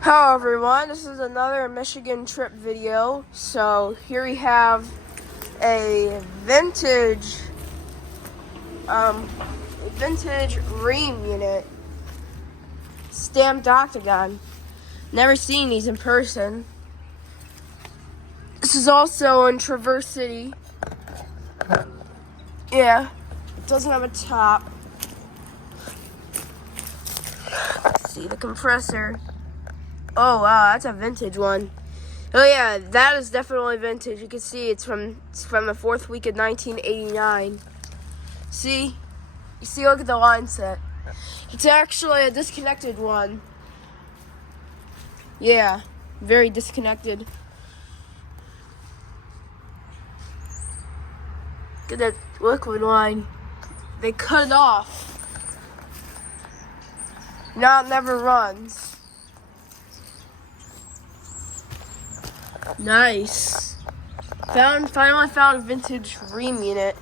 Hello everyone, this is another Michigan trip video. So here we have a vintage Rheem unit, stamped octagon. Never seen these in person. This is also in Traverse City. Yeah, it doesn't have a top. Let's see the compressor. Oh wow, that's a vintage one. Oh yeah, that is definitely vintage. You can see it's from the fourth week of 1989. See? You see, look at the line set. It's actually a disconnected one. Yeah, very disconnected. Look at that liquid line. They cut it off. Now it never runs. Nice. Finally found a vintage Rheem unit.